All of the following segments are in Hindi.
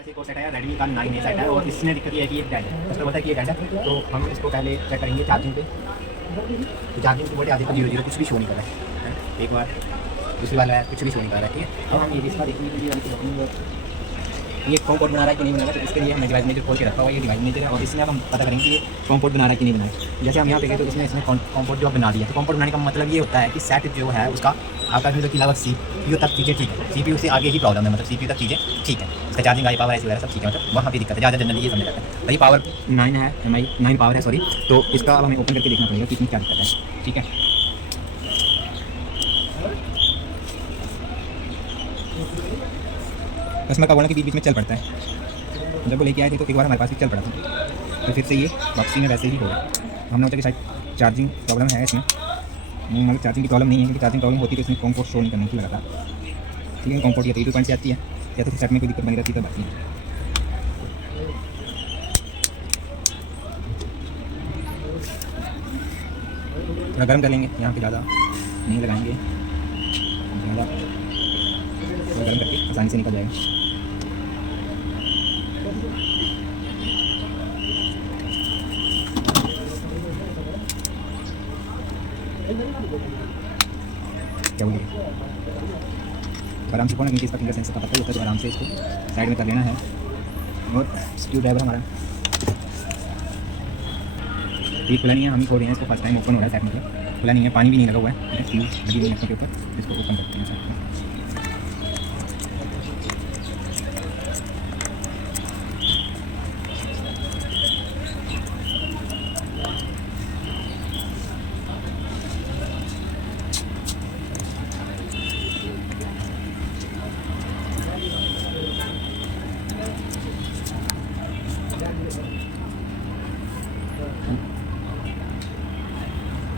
पास एक और सेट है रेडमी का 9A सेट है और इसमें दिक्कत ये है कि ये डेड है। कस्टमर बोलता है कि ये डेड है, तो हम इसको पहले चेक करेंगे चार्जिंग पे। तो चार्जिंग की बोले आधे पर 0 कुछ भी शो नहीं कर रहा है। एक बार दूसरी वाला है कुछ भी शो नहीं कर रहा है। ठीक है, अब हम ये इसका देखेंगे कि ये कॉम पोर्ट बना रहा है कि नहीं बना रहा है। तो इसके लिए हमने डिवाइस मेजर खोल के रखा हुआ है, ये डिवाइस मेजर है और इसमें अब हम पता करेंगे कि ये कॉम पोर्ट बना रहा है कि नहीं बनाया। जैसे हम यहाँ पे गए तो इसमें कॉम पोर्ट जो बना दिया। तो कॉम पोर्ट बनाने का मतलब ये होता है कि सेट जो है उसका आपका जो कि लगभग CPU तक चीज़ें ठीक है, CPU से आगे ही प्रॉब्लम है, मतलब CPU तक चीज़ें ठीक है, इसका चार्जिंग आई पावर ऐसी वगैरह सब ठीक है, मतलब वहाँ पे दिक्कत है। ज़्यादा जनरली ये समझ जाता है। तो ये पावर 9 है, MI 9 पावर है सॉरी। तो इसका अब हमें ओपन करके देखना पड़ेगा कि इसमें क्या दिक्कत है। ठीक है, कस्टमर का बोलना कि बीच में चल पड़ता है। जब वो लेके आए थे तो एक बार हमारे पास भी चल पड़ा था, तो फिर से ये वापसी में वैसे ही हो गया। हमने सोचा कि शायद चार्जिंग प्रॉब्लम है इसमें, मगर चार्जिंग की प्रॉब्लम नहीं है, क्योंकि चार्जिंग प्रॉब्लम होती तो इसमें कॉम पोर्ट शो नहीं करने की लगा था। ठीक है, कॉम पोर्ट या तो 2 पॉइंट से आती है या तो सेट में कोई दिक्कत बनी रहती है, तो बाकी थोड़ा गर्म कर लेंगे, यहाँ पे ज़्यादा नहीं लगाएंगे, ज़्यादा थोड़ा गर्म करके आसानी से निकल जाएगा। क्या बोलिए, आराम से खोलना, क्योंकि इसका फिंगर सेंसर का पता ही होता है, तो आराम से इसको साइड में कर लेना है। और स्क्रू ड्राइवर हमारा ये खुला नहीं है, हम ही खोल रहे हैं इसको, फर्स्ट टाइम ओपन हो रहा है सेट में, खुला नहीं है, पानी भी नहीं लगा हुआ है, फ्यूज लगी हुई है के ऊपर। इसको ओपन करते हैं साइड में।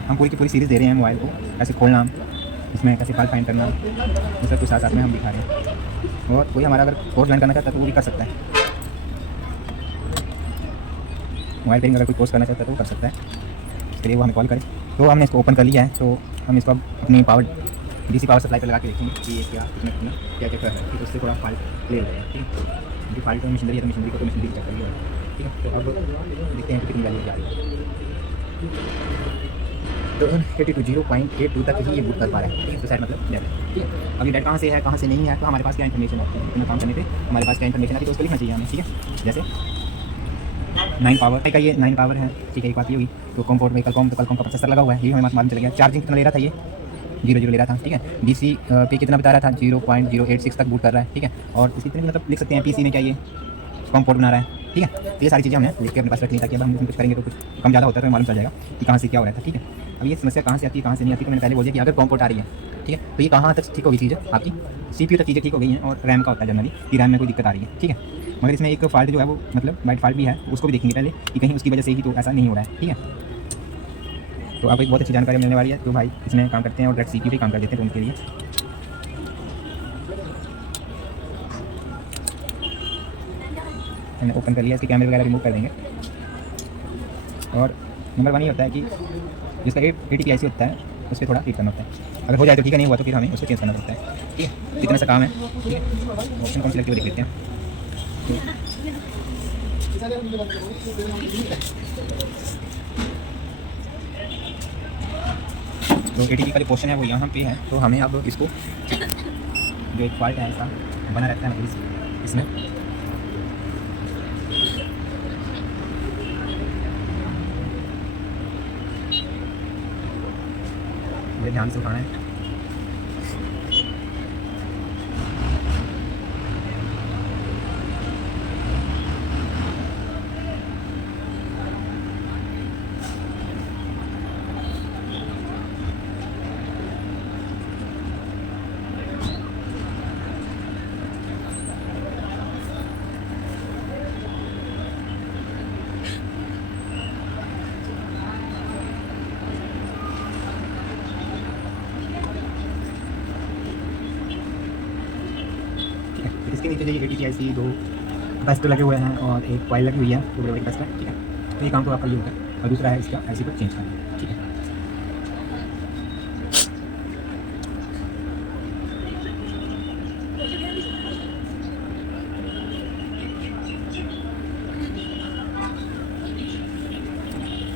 हम पूरी की पूरी सीरीज़ दे रहे हैं मोबाइल को, कैसे खोलना, इसमें कैसे फाइल फाइंड करना, ये सब कुछ साथ साथ में हम दिखा रहे हैं। और कोई हमारा अगर कोर्स ज्वाइन करना चाहता है तो वो भी कर सकता है, मोबाइल पर अगर कोई कोर्स करना चाहता है तो वो कर सकता है, इसके लिए वो हमें कॉल करे। तो हमने इसको ओपन कर लिया है, तो हम इसको अब अपनी पावर DC पावर सप्लाई पर लगा के देखेंगे कि ये क्या कितना क्या क्या कर रहा है। ठीक है, उससे थोड़ा फाइल क्लियर हो जाएगा। ठीक है, क्योंकि फाइल तो मशीनरी है, तो मशीनरी को तो मशीनरी चेक करिए। ठीक है, तो अब देखते हैं कि कितनी वैल्यू जा रही है। तो 0.82 तक ही ये बूट कर पा रहा है। ठीक है, तो सेट मतलब डेड है। ठीक है, अभी डेड कहाँ से है कहाँ से नहीं है, तो हमारे पास क्या इन्फॉर्मेशन है, इतना काम करने पे हमारे पास क्या इन्फॉर्मेशन आती है, तो उसको लिखना चाहिए हमें। ठीक है, जैसे 9 पावर का ये 9 पावर है। ठीक है, एक बात ये हुई। तो कॉम पोर्ट में कल कॉम का प्रोसेसर लगा हुआ है, ये हमें मालूम चल गया। चार्जिंग कितना ले रहा था, ये 0 ले रहा था। ठीक है, DC पे कितना बता रहा था, 0.086 तक बूट कर रहा है। ठीक है, और इसकी इतनी मतलब लिख सकते हैं PC में क्या ये कॉम पोर्ट बना रहा है। ठीक है, तो ये सारी चीज़ें हमने लिख के अपने पास रखनी, ताकि अब हम कुछ करेंगे तो कुछ कम ज़्यादा होता है तो मालूम चल जाएगा कि कहाँ से क्या हो रहा था। ठीक है, अब ये समस्या कहाँ से आती है कहाँ से नहीं आती, तो मैंने पहले बोल दिया कि अगर कॉम पोर्ट आ रही है, ठीक है, तो ये कहाँ तक ठीक होगी चीज़ें आपकी, CPU तक चीज़ें ठीक हो गई हैं, और रैम का होता है जनरली कि रैम में कोई दिक्कत आ रही है। ठीक है, मगर इसमें एक फॉल्ट जो है वो मतलब बाइट फॉल्ट भी है, उसको भी देखेंगे पहले कि कहीं उसकी वजह से ही तो ऐसा नहीं हो रहा है। ठीक है, तो आपको एक बहुत अच्छी जानकारी मिलने वाली है, जो भाई इसमें काम करते हैं और डायरेक्ट CPU पे काम कर देते हैं, तो उनके लिए मैंने ओपन कर लिया। इसके कैमरे वगैरह रिमूव कर देंगे। और नंबर 1 ये होता है कि जिसका ATPIC होता है उस पर थोड़ा क्लिक करना होता है, अगर हो जाए तो ठीक है, नहीं हुआ तो फिर हमें उसको चेंज करना पड़ता है। ठीक है, इतना सा काम है। ठीक है, ऑप्शन कौन सिलेक्ट करके देख लेते हैं। तो ATP का जो पोर्शन है वो यहाँ पे है, तो हमें अब इसको जो एक फॉल्ट है ऐसा बना रहता है मतलब इसमें ध्यान से उठाना है। इसके नीचे जो ये ATPIC 2 कैपेसिटर लगे हुए हैं और एक कॉइल लगी हुई है, तो बड़े कैपेसिटर। ठीक है, तो ये काम तो आपका ये होगा, और दूसरा है इसका IC को चेंज करना। ठीक है,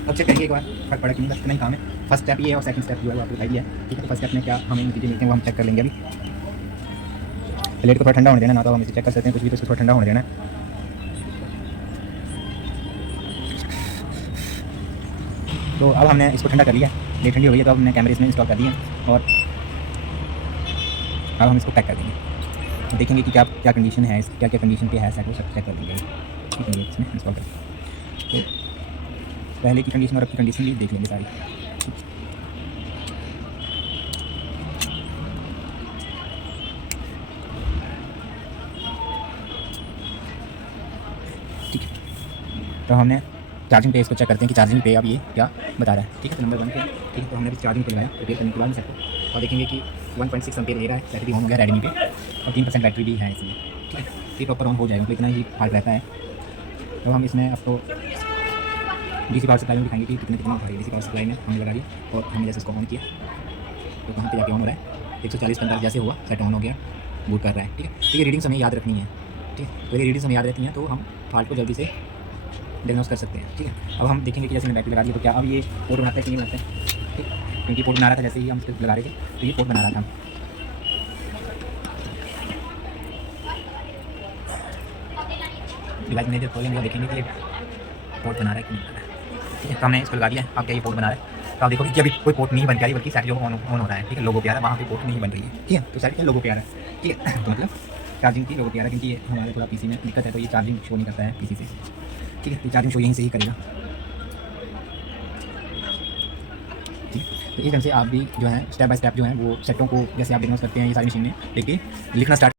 अब चेक करेंगे एक बार फर्क पड़ा कि नहीं, बस नहीं काम है। फर्स्ट स्टेप ये है और सेकंड स्टेप जो है वो आपको बताई दिया है, ठीक है। तो फर्स्ट स्टेप में क्या हमें नतीजे मिलते हैं वो हम चेक कर लेंगे अभी। प्लेट को थोड़ा ठंडा होने देना, ना तो हम इसे चेक कर सकते हैं कुछ भी, तो इसको थोड़ा ठंडा होने देना है। तो अब हमने इसको ठंडा कर लिया, ये ठंडी हो गई है, तो अब हमने कैमरे इसमें इंस्टॉल कर दिए और अब हम इसको पैक कर देंगे। देखेंगे कि क्या क्या कंडीशन है, क्या क्या कंडीशन पे है सेट, वो सब चेक कर लेंगे, ठीक है। इसमें इंस्टॉल कर तो पहले की कंडीशन और अब की कंडीशन भी देख लेंगे सारी। ठीक है, तो हमने चार्जिंग पे इसको चेक करते हैं कि चार्जिंग पे अब ये क्या बता रहा है, ठीक है। तो नंबर 1 पे, ठीक है। तो हमने अभी चार्जिंग पे लगाया रिपेयर करने के बाद सबको, और देखेंगे कि 1.6 एम्पेयर ले रहा है, बैटरी ऑन हो गया रेडमी पे, और 3% बैटरी भी है इसमें, ठीक है। ये प्रॉपर ऑन हो जाएगा, तो इतना ही हार्ड रहता है। तो हम इसमें अब तो डीसी पावर सप्लाई में दिखाएंगे कि कितने उठा रही है। डीसी पावर सप्लाई में हमने लगा दी और हमने जैसे इसको ऑन किया तो कहाँ पे जाके ऑन हो रहा है, 140 पे जैसे हुआ सेट ऑन हो गया, बूट कर रहा है, ठीक है। तो ये रीडिंग्स हमें याद रखनी है, ठीक है। तो ये रीडिंग्स हमें याद रहती हैं तो हम फॉल्ट को जल्दी से डायग्नोस कर सकते हैं, ठीक है। अब हम देखेंगे कि जैसे मैंने बैटरी लगा दी तो क्या अब ये पोर्ट बनाता है कि नहीं बनाता है, ठीक। क्योंकि पोर्ट बना रहा था जैसे ही हम इसको लगा रहे थे, तो ये पोर्ट बना रहा था। डिवाइस मैनेजर खोलेंगे और देखेंगे कि ये पोर्ट बना रहा है कि नहीं बना रहा है, ठीक है। तो हमने इसको लगा दिया, अब क्या ये पोर्ट बना रहा है, तो आप देखोगे कि अभी कोई पोर्ट नहीं बन गया, बल्कि सेट जो ऑन हो रहा है, ठीक है। लोगो पे आ रहा है, वहाँ पे पोर्ट नहीं बन रही है, ठीक है। तो सेट क्या लोगो पे आ रहा है, ठीक है। तो मतलब चार्जिंग की लोगो पे आ रहा है, क्योंकि ये हमारे थोड़ा पीसी में दिक्कत है, तो ये चार्जिंग शो नहीं करता है पीसी से, ठीक है। तो चार्जिंग शो यहीं से ही करेगा, ठीक है। तो इस ढंग से आप भी जो है स्टेप बाय स्टेप जो है वो सेटों को जैसे आप डिग्नोस करते हैं ये सारी मशीन में लेके लिखना स्टार्ट